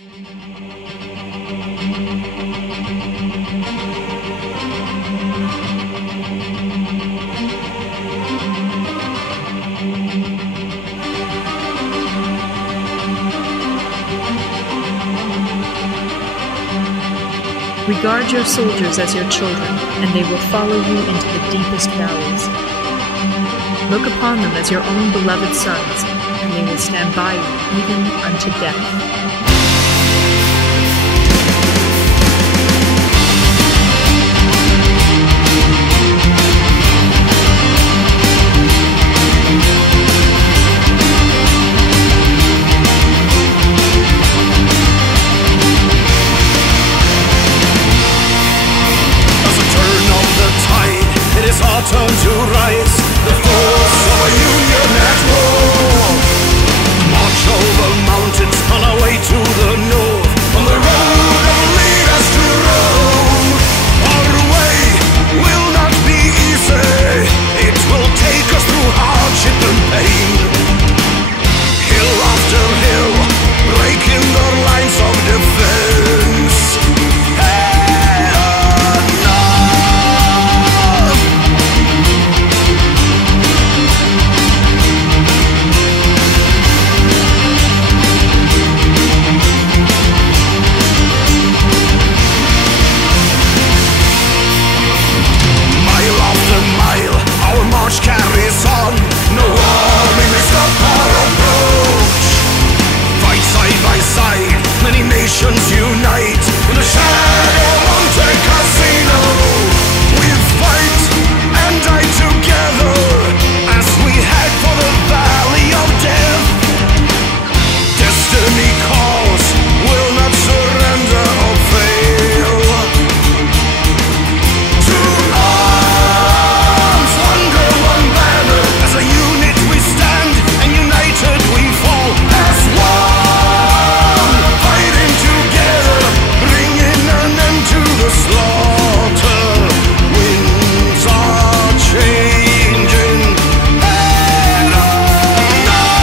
Regard your soldiers as your children, and they will follow you into the deepest valleys. Look upon them as your own beloved sons, and they will stand by you even unto death. Turn to rise, the force of a union at war. March over mountains on our way to the north, on the road that will lead us to Rome. Our way will not be easy, it will take us through hardship and pain. Hill after hill, breaking the lines of defense. Carries on, no army may stop our approach. Fight side by side, many nations unite in the shadow of Monte Cassino. We fight and die together as we head for the valley of death. Destiny calls, will not surrender or fail. To arms under one banner, as a unit we stand, and united we fall as one. Fighting together, bringing an end to the slaughter. Winds are changing, head on up.